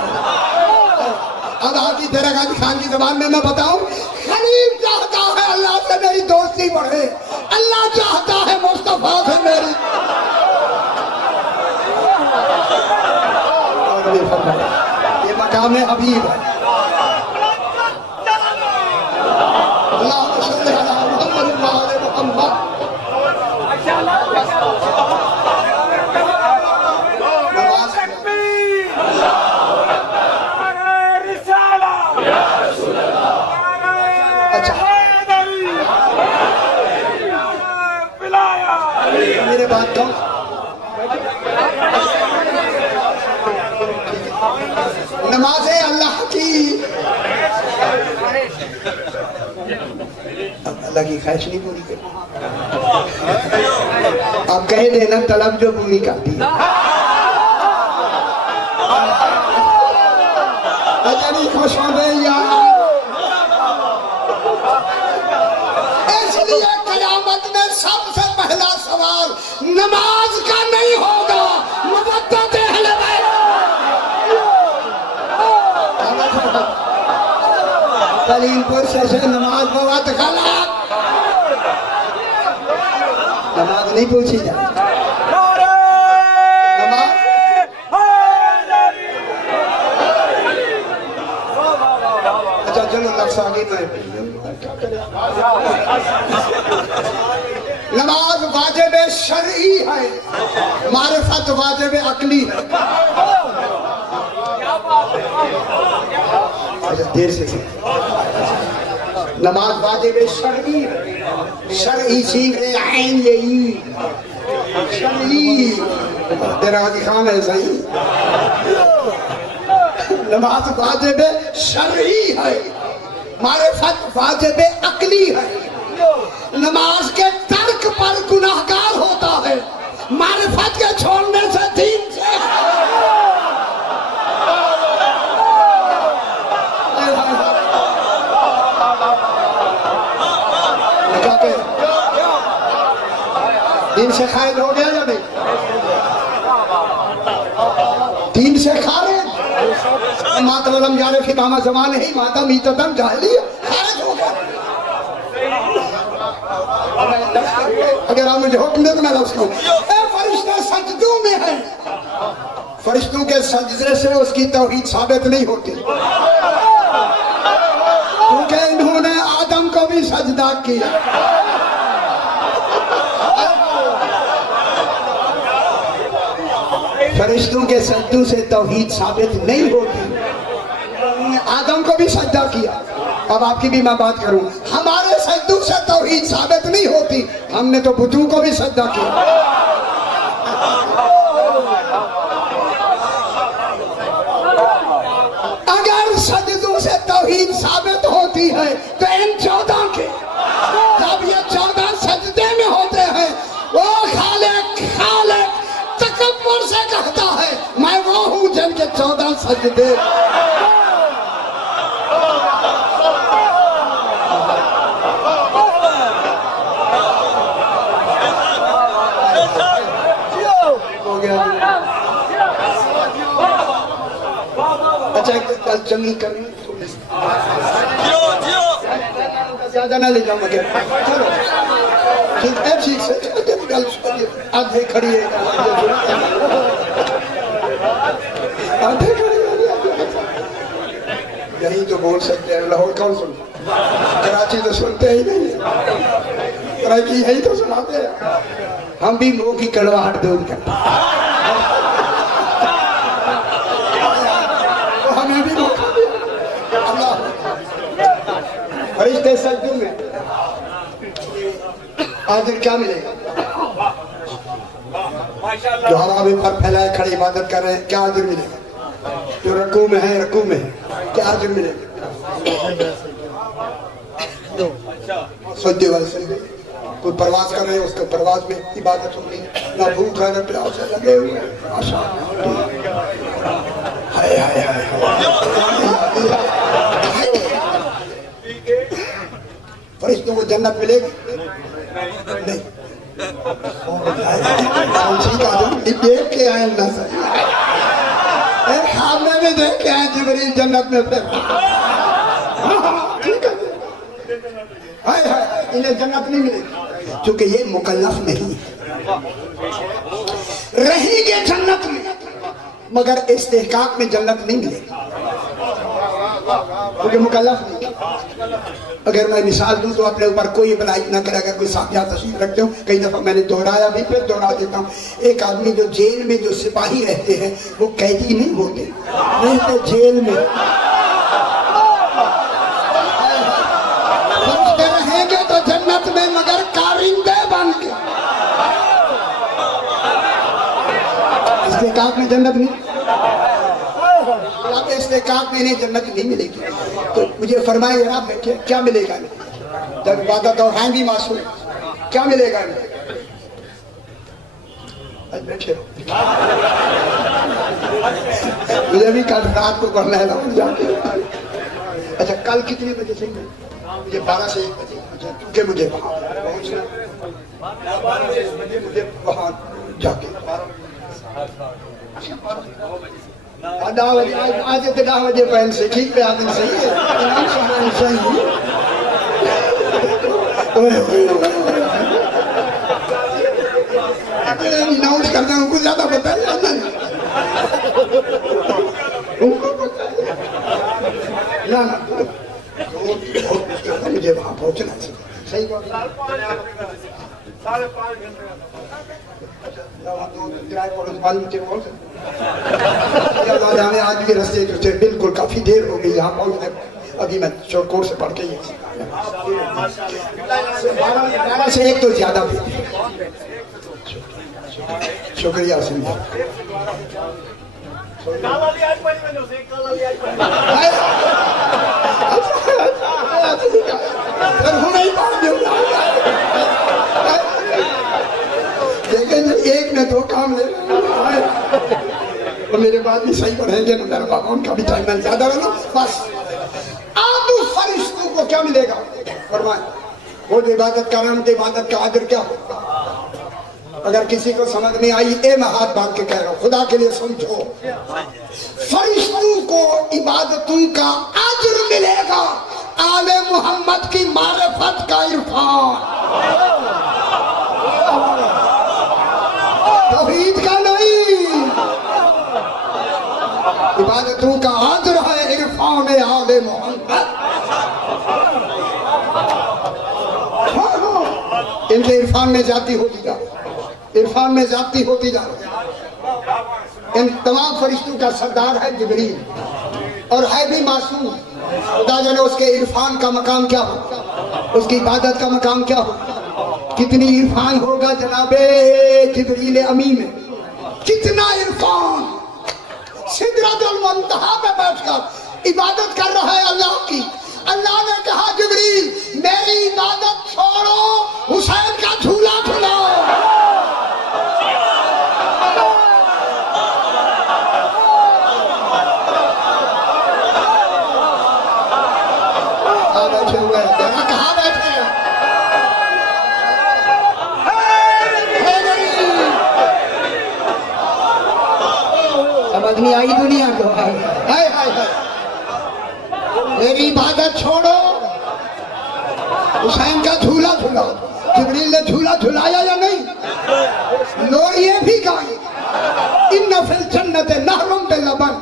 اب آپ کی درگاہ خان کی زبان میں بتاؤں، خلیل چاہتا ہے اللہ سے میری دوستی بڑھے، اللہ چاہتا ہے مصطفیٰ سے میری یہ مقام حبیب ہے۔ اللہم صلی علی محمد و آل محمد۔ میرے بات کہوں، نماز اللہ کی، اللہ کی خواہش نہیں پوری کرتی، آپ کہہ دینا طلب جو پوری کرتی ہے۔ اجنی خوش ہو گئے یار، اس لیے قیامت میں سب سے پہلا سوال نماز کا نہیں ہوگا، مودت اہل بیت۔ سلیم پور سے نماز بہت غلط، نماز نہیں پوچھی جائے۔ اچھا چلو لفظ آگے میں نماز واجب شرعی ہے، معرفت واجب عقلی ہے۔ دیر سے نماز واجب شرعی ہے، شرعی سیکھ رہے عین یہی شرعی دراغی خان ہے صحیح۔ نماز واجب شرعی ہے، معرفت واجب عقلی ہے۔ نماز کے ترک پر گناہگار ہوتا ہے، معرفت کے چھوڑنے سے دین سے۔ دین سے خارج ہو گیا یا نہیں؟ دین سے خارج، ماتم علم جانے فی ماما زمان ہی ماتم ایتتم جاہلی خارج ہو گیا۔ اگر آپ مجھے حکم دے تو میں لفظ کہوں، اے فرشتہ سجدوں میں ہے، فرشتوں کے سجدے سے اس کی توحید ثابت نہیں ہوتی، کیونکہ انہوں نے آدم کو بھی سجدہ کیا۔ فرشتوں کے سجدوں سے توحید ثابت نہیں ہوتی، آدم کو بھی سجدہ کیا۔ اب آپ کی بھی میں بات کروں، ہمارے سجدوں سے توحید ثابت نہیں ہوتی، ہم نے تو بتوں کو بھی سجدہ کیا۔ اگر سجدوں سے توحید ثابت ہوتی ہے تو ان 14 کے، جب یہ 14 سجدے میں ہوتے ہیں، وہ خالق تکبر سے کہتا ہے میں وہ ہوں جن کے 14 سجدے۔ اچھا ایک چنگی کرنی زیادہ نہ لے جاؤں مگر چلو ٹھیک ہے، ٹھیک سے آدھے کھڑی ہے، آدھے کھڑی ہے، یہی تو بول سکتے ہیں۔ لاہور کون سنتا، کراچی تو سنتے ہی نہیں، کراچی یہی تو سناتے ہیں، ہم بھی منہ کی کڑواہٹ دور کرتے ہیں، ہمیں بھی موقع دیا اللہ۔ فرشتے سجدوں میں آخر کیا ملے گا؟ جو ہوا میں پر پھیلائے کھڑے عبادت کر رہے ہیں، کیا عجر ملے گا؟ جو رکوع میں ہے، رکوع میں ہے، کیا عجر ملے گا؟ سجدے والے سجدے کوئی پرواز کر رہے ہیں، اس کے پرواز میں عبادت ہو رہی ہے، نہ بھوک ہے نہ پیاس ہے، لگے ہوئے ہیں ماشاء اللہ۔ ہائے ہائے ہائے فرشتوں کو جنت ملے گی نہیں؟ دیکھ کے آئے اللہ سے خواب میں بھی دیکھ کے آئے جبریل جنت میں پھر ٹھیک ہے، انہیں جنت نہیں ملے گی کیونکہ یہ مکلف نہیں رہیں گے جنت میں، مگر استحقاق میں جنت نہیں ملے گی کیونکہ مکلف نہیں۔ اگر میں مثال دوں تو اپنے اوپر کوئی بلائی نہ کرے گا، کوئی ساتھ یہاں تشریف رکھتے ہوں، کئی دفعہ میں نے دہرایا بھی، پھر دہرا دیتا ہوں۔ ایک آدمی جو جیل میں جو سپاہی رہتے ہیں وہ قیدی نہیں ہوتے، رہتے جیل میں، فرشتے رہیں گے تو جنت میں مگر کارندے بن کے، استحقاق میں جنت نہیں، استحقاق میں انہیں جنت نہیں ملے گی۔ تو مجھے فرمائے جناب کیا ملے گا جب عبادت اور ہیں بھی معصوم، کیا ملے گا بیٹھے ہو؟ مجھے بھی کل رات کو پڑھنا ہے جا کے۔ اچھا کل کتنے بجے سے؟ مجھے 12 سے 1 بجے، کیونکہ مجھے وہاں پہنچنا، 12 بجے مجھے وہاں جا کے آج 10 بجے پہن سے ٹھیک پہ آدمی صحیح ہے، امام صاحب صحیح اناؤنس کرنا ان کو زیادہ بتایا جاتا ہے نا، مجھے وہاں پہنچنا صحیح بات۔ آج بھی رستے جو تھے بالکل کافی دیر ہو گئی یہاں پہنچنے، ابھی میں شورٹ کورٹ سے پڑھ کے ہی 12 سے 1 تو زیادہ بھی۔ شکریہ سنجھا، لیکن ایک نے 2 کام لے اور میرے بعد بھی صحیح پڑھیں گے، میرے بابا ان کا بھی ٹائم میں زیادہ رہنا بس۔ اب فرشتوں کو کیا ملے گا فرمائیں؟ وہ عبادت کا نام، عبادت کا عادر کیا ہوگا؟ اگر کسی کو سمجھ نہیں آئی، میں ہاتھ باندھ کے کہہ رہا ہوں، خدا کے لیے سمجھو، فرشتوں کو عبادتوں کا اجر ملے گا، آل محمد کی معرفت کا عرفان، توحید کا نہیں، عبادتوں کا اجر ہے عرفان آل محمد۔ ان کے عرفان میں ذاتی ہوتی جا، عرفان میں ذاتی ہوتی جا۔ ان تمام فرشتوں کا سردار ہے جبریل، اور ہے بھی معصوم، خدا جانے اس کے عرفان کا مقام کیا ہو، اس کی عبادت کا مقام کیا ہو، کتنی عرفان ہوگا جناب جبریل امین میں، کتنا عرفان، سدرۃ المنتہا پہ بیٹھ کر عبادت کر رہا ہے اللہ کی۔ اللہ نے کہا جبریل میری عبادت چھوڑو، حسین کا جھولا جھلاؤ۔ بیٹھے ہوئے کہاں بیٹھے ہیں؟ سمجھ نہیں آئی دنیا کو؟ میری عبادت چھوڑو، حسین کا جھولا جھلاؤ۔ جبریل نے جھولا جھلایا یا نہیں؟ لوریے بھی گائیں، ان فی الجنت نہر بلبن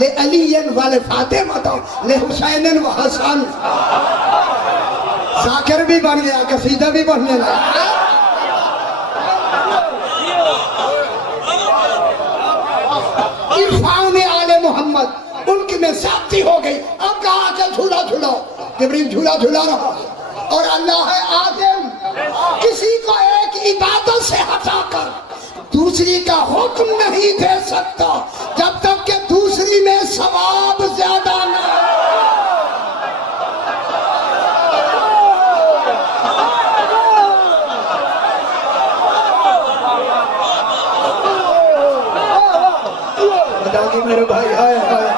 لعلی ولفاطمہ لحسین وحسن۔ ذاکر بھی بن گیا، قصیدہ بھی بننے لگا۔ عرفان آل محمد ان کی میں زیادتی ہو گئی، اب کہا کہ جھولا جھلاؤ۔ جبریل جھولا جھلا رہا، اور اللہ ہے عادل، کسی کو ایک عبادت سے ہٹا کر دوسری کا حکم نہیں دے سکتا جب تک کہ دوسری میں ثواب زیادہ نہ ہو۔ میرے بھائی ہائے ہائے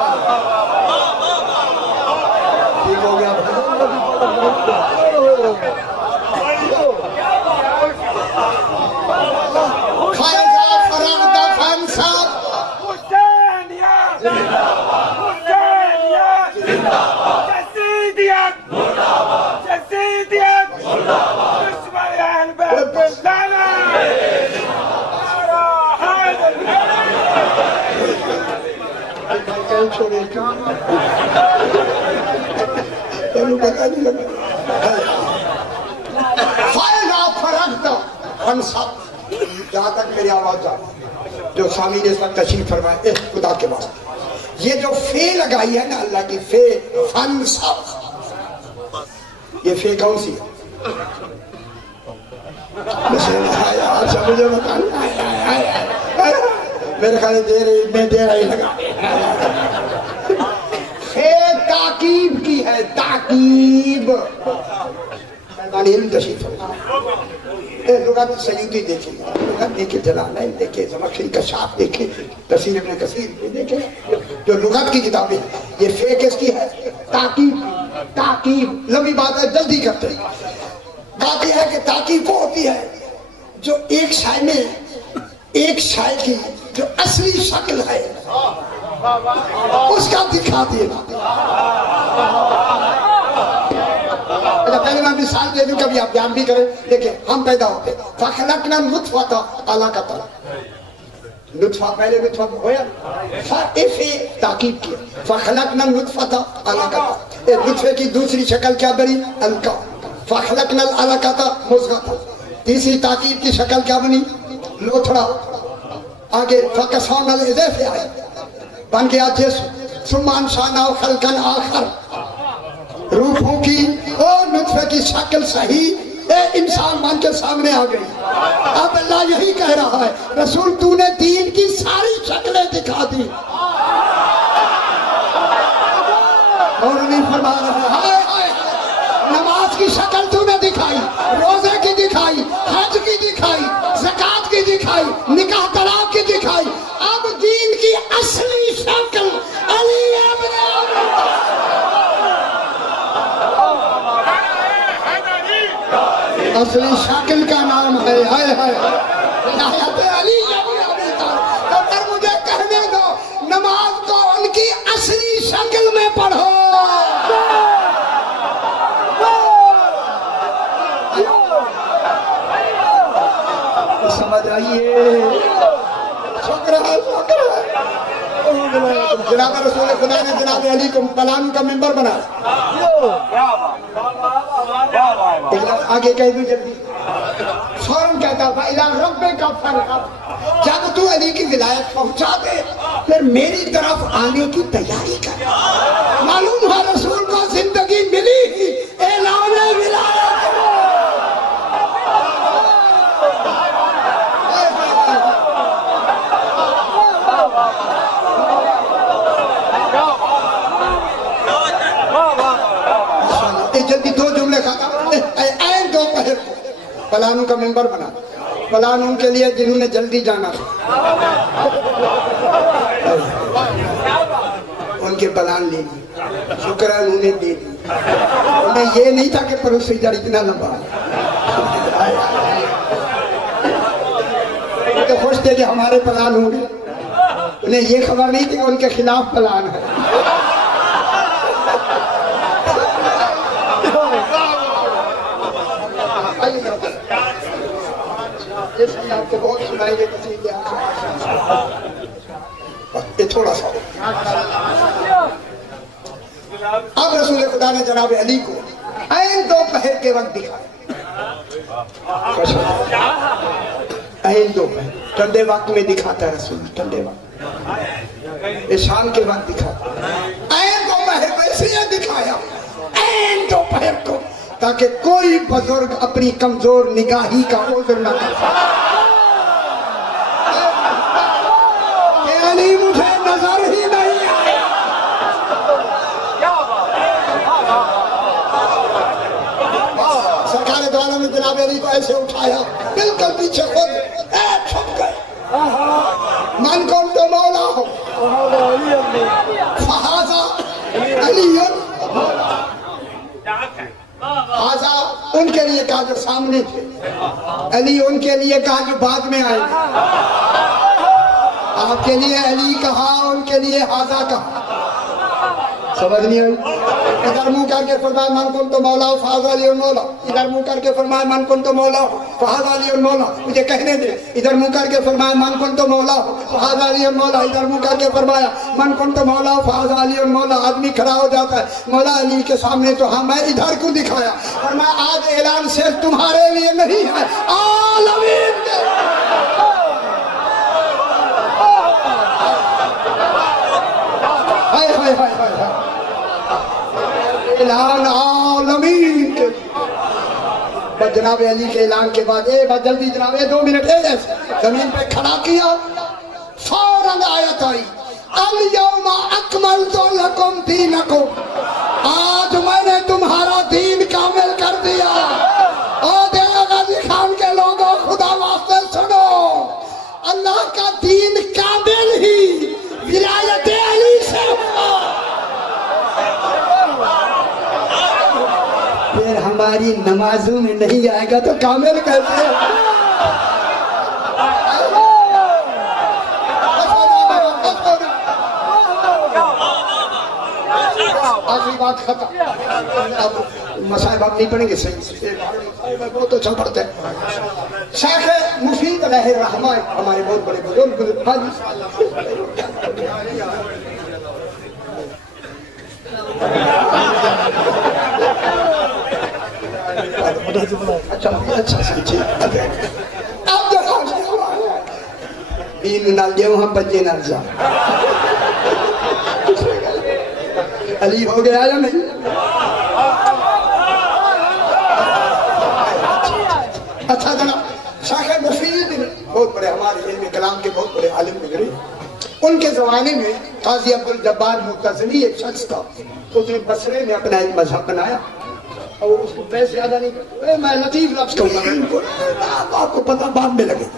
ٹھیک ہو گیا فائدہ فرغت فانصب جہاں تک میری آواز جا جو سامعین اس وقت تشریف فرمائے اے خدا کے واسطے یہ جو فے لگائی ہے نا اللہ کی فے فانصب یہ فے کون سی ہے مجھے بتانا میرے خیال میں دے رہی لگا فے تاکیب کی ہے تاکیب تشریف فرمائے لغت سیوطی دیکھیں لغت دیکھیں جلالین دیکھیں زمخشری کشاف دیکھیں تفسیر ابن کثیر دیکھیں جو لغت کی کتابیں ہیں یہ فے کس کی ہے تاکیب تاکیب لمبی بات ہے جلدی کرتے ہیں بات یہ ہے کہ تاکیب وہ ہوتی ہے جو ایک شے میں ایک شے کی جو اصلی شکل ہے اس کا دکھا دینا پہلے میں مثال دے دوں کبھی آپ بیان بھی کریں دیکھیں ہم پیدا ہوتے فخلقنا نطفۃ علقۃ نطفہ پہلے نطفہ ہویا فے تاکید کیا فخلقنا نطفۃ علقۃ نطفے کی دوسری شکل کیا بنی علقہ فخلقنا العلقۃ مضغۃ تیسری تاکید کی شکل کیا بنی لوتھڑا آگے فکسونا العظام آئی بن گیا جسم ثم انشأناه خلقا آخر روحوں کی اور نطفے کی شکل صحیح انسان مان کے سامنے آ گئی اب اللہ یہی کہہ رہا ہے رسول تو نے دین کی ساری شکلیں دکھا دی اور نہیں فرما رہا ہے نماز کی شکل تو نے دکھائی روزے کی دکھائی حج کی دکھائی زکوٰۃ کی دکھائی نکاح طلاق کی دکھائی اب دین کی اصلی شکل علی ابن اصلی شکل کا نام ہے ہائے ہائے ولایت علی ابن ابی طالب تو پھر مجھے کہنے دو نماز کو ان کی اصلی شکل میں پڑھو سمجھ آئیے شکر ہے جناب رسول خدا نے جناب علی کو پلان کا ممبر بنایا آگے کہہ دوں جلدی فوراً کہتا تھا الہ ربک فارغب جب تو علی کی ولایت پہنچا دے پھر میری طرف آنے کی تیاری کر معلوم ہے رسول کو زندگی ملی ہی اعلان ولایت جلدی دو جملے کھاتا این دوپہر کو پلانوں کا ممبر بنا پلان ان کے لیے جنہوں نے جلدی جانا تھا ان کے پلان لے لی شکر ہے انہوں نے دے دی انہیں یہ نہیں تھا کہ پروسیجر اتنا لمبا ہے تو خوش تھے کہ ہمارے پلان ہوں گے انہیں یہ خبر نہیں تھی کہ ان کے خلاف پلان ہے آپ کو بہت سنائیں گے یہ تھوڑا سا اب رسول خدا نے جناب علی کو این دوپہر کے وقت دکھایا این دوپہر ٹھنڈے وقت میں دکھاتا ہے رسول ٹھنڈے وقت شام کے وقت دکھاتا این دوپہر کو اس لیے دکھایا این دوپہر کو تاکہ کوئی بزرگ اپنی کمزور نگاہی کا عذر نہ کر کہ علی مجھے نظر ہی نہیں آیا سرکار دو عالم جناب علی کو ایسے اٹھایا بالکل پیچھے خود چھپ گئے من کون تو مولا ہو سامنے تھے. علی ان کے لیے کہا جو بعد میں آئے. آپ کے لیے علی کہا, ان کے لیے حاضا کہا. سمجھ نہیں آئی؟ ادھر منہ کر کے فرمایا من کنت مولا فہذا علی المولا. ادھر منہ کر کے فرمایا من کنت مولا فہذا علی المولا. مجھے کہنے دے. ادھر منہ کر کے فرمایا من کنت مولا فہذا علی المولا. ادھر منہ کر کے فرمایا من کنت مولا فہذا علی المولا. آدمی کھڑا ہو جاتا ہے مولا علی کے سامنے تو ہاں, میں ادھر کیوں دکھایا؟ فرمایا آج اعلان صرف تمہارے لیے نہیں ہے, عالمین کے. ہائے ہائے ہائے ہائے, اعلان عالمین کے. بس جناب علی کے اعلان کے بعد بس جلدی جناب 2 منٹ زمین پہ کھڑا کیا, فوراً آیت آئی الیوم اکملت لکم دینکم. آج میں نے تمہارا دین کامل کر دیا. اور دیکھا غازی خان کے لوگوں, خدا واسطے سنو, اللہ کا دین کامل ہی ولایت علی سے ہوا. پھر ہماری نمازوں میں نہیں آئے گا تو کامل کیسے؟ آخری بات ختم. اب مسائب آپ نہیں پڑھیں گے صحیح, بہت اچھا پڑھتے ہیں. شیخ مفید علیہ الرحمہ ہمارے بہت بڑے بزرگ. اچھا سمجھے. اب دیکھو دین نال جے وہاں بچے نال جا. علی ہو گیا یا نہیں؟ اچھا جناب شیخ مفید بہت بڑے ہمارے علم کلام کے بہت بڑے عالم گزرے. ان کے زمانے میں قاضی عبدالجبار معتزلی ایک شخص تھا. اس نے بصرے میں اپنا ایک مذہب بنایا اور اس کو پیسے زیادہ نہیں کرتے. میں لطیف لفظ کہوں گا, آپ کو پتہ بعد میں لگے.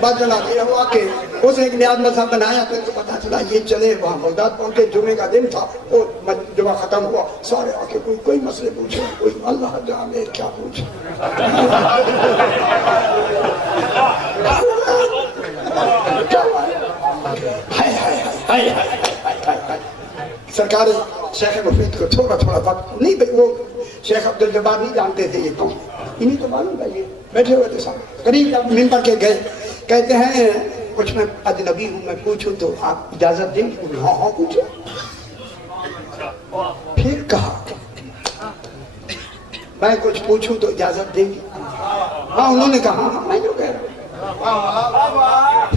بات جناب یہ ہوا کہ اس نے ایک نیا مذہب بنایا تو ان کو پتا چلا یہ چلے. وہاں بغداد پہنچے, جمعے کا دن تھا, اور جمعہ ختم ہوا, سارے آ کے کوئی مسئلے پوچھے, کوئی اللہ جانے کیا پوچھے. سرکار شیخ مفید کو تھوڑا تھوڑا وقت نہیں, وہ شیخ عبدالجبار نہیں جانتے تھے یہ کون, انہیں تو معلوم ہے یہ بیٹھے ہوئے تھے سامنے. قریب ممبر کے گئے, کہتے ہیں کچھ میں اجنبی ہوں, میں پوچھوں تو آپ اجازت دیں گے؟ ہاں ہاں پوچھو. پھر کہا میں کچھ پوچھوں تو اجازت دیں گے؟ ہاں. انہوں نے کہا ہاں میں جو کہہ رہا ہوں.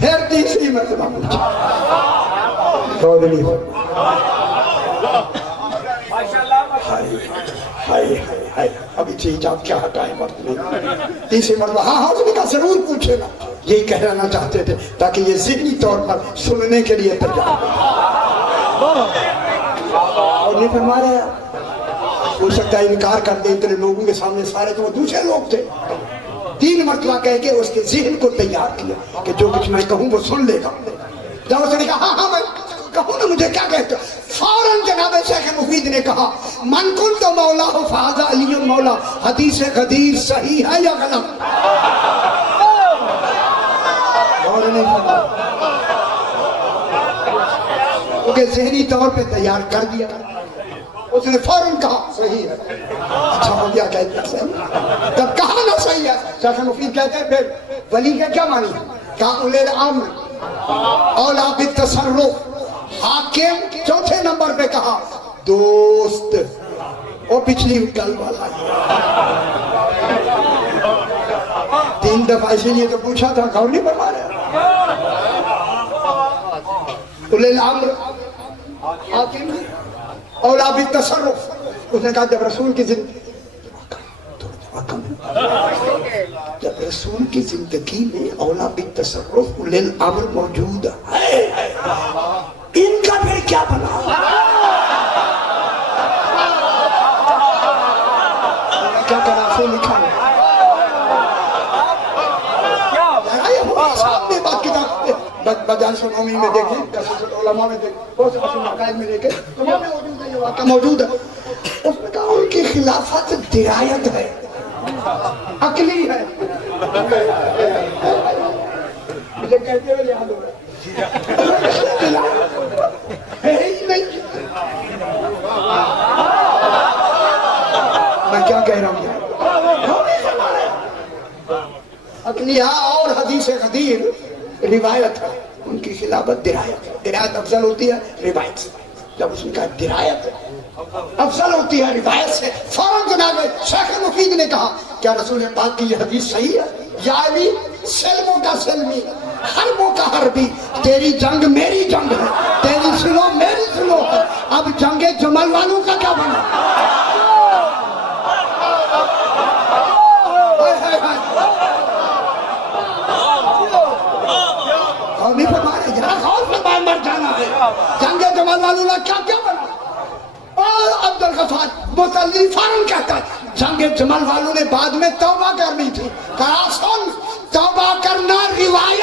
پھر تیسری مرتبہ پوچھا, ابھی چیز آپ کیا ہٹائیں وقت نہیں. تیسری مرتبہ ہاں ہاں, اس نے کہا ضرور پوچھے نا. یہی کہنا چاہتے تھے تاکہ یہ ذہنی طور پر سننے کے لیے تیار. اور نہیں فرما رہے, ہو سکتا ہے انکار کر دے اتنے لوگوں کے سامنے, سارے تو وہ دوسرے لوگ تھے. 3 مرتبہ کہہ کے اس کے ذہن کو تیار کیا کہ جو کچھ میں کہوں وہ سن لے گا. جب اس نے کہا ہاں ہاں میں کہوں نا, مجھے کیا کہتے ہو؟ فوراً جناب شیخ مفید نے کہا من کنت مولا فہذا علی المولا. حدیث غدیر صحیح ہے یا غلط؟ اور نہیں فرما, کیونکہ ذہنی طور پہ تیار کر دیا. اس نے فوراً کہا صحیح ہے. اچھا ہو گیا کہتے ہیں صحیح. جب کہا نا صحیح ہے, شیخ مفید کہتے ہیں پھر ولی کا کیا معنی ہے؟ کہا اولی الامر اولا بالتصرف. حاکم چوتھے نمبر پہ کہا دوست. وہ پچھلی گل والا 3 دفعہ اسی لیے تو پوچھا تھا, غور نہیں فرما رہا. اولی الامر حاکم اولا بالتصرف. اس نے کہا جب رسول کی زندگی جب رسول کی زندگی میں اولا بالتصرف اولی الامر موجود ہے, ان کا پھر کیا بنا؟ کیا کرا سے لکھا ہے سامنے بات کتاب بجان سنومی میں دیکھیں, قصص العلماء میں دیکھیں, بہت سے اصل مقائد میں دیکھیں, تمام میں موجود ہے, یہ واقعہ موجود ہے. اس میں کہا ان کی خلافت درایت ہے. عقلی ہے. مجھے کہتے ہوئے یاد ہو رہا ہے ہی نہیں. میں کیا کہہ رہا ہوں؟ عقلیہ اور حدیث غدیر روایت ہے، ان کی خلافت درایت ہے. درایت افضل ہوتی ہے روایت سے. جب اس کا درایت افضل ہوتی ہے روایت سے، فوراً جناب شیخ مفید نے کہا کیا رسول پاک کی یہ حدیث صحیح ہے؟ یا علی سلموں کا سلمی، حربوں کا حربی، تیری جنگ میری جنگ ہے، تیری سلو میری سلو ہے. اب جنگ جمل والوں کا کیا بنا؟ قومی فرمانے جہاں خوف میں باہر مر جانا ہے. جنگ جمل والوں نے کیا کیا بنا؟ اور عبد الغفار مصلی فارن کہتا ہے جنگ جمل والوں نے بعد میں توبہ کرنی تھی. کہا سن توبہ کرنا روایت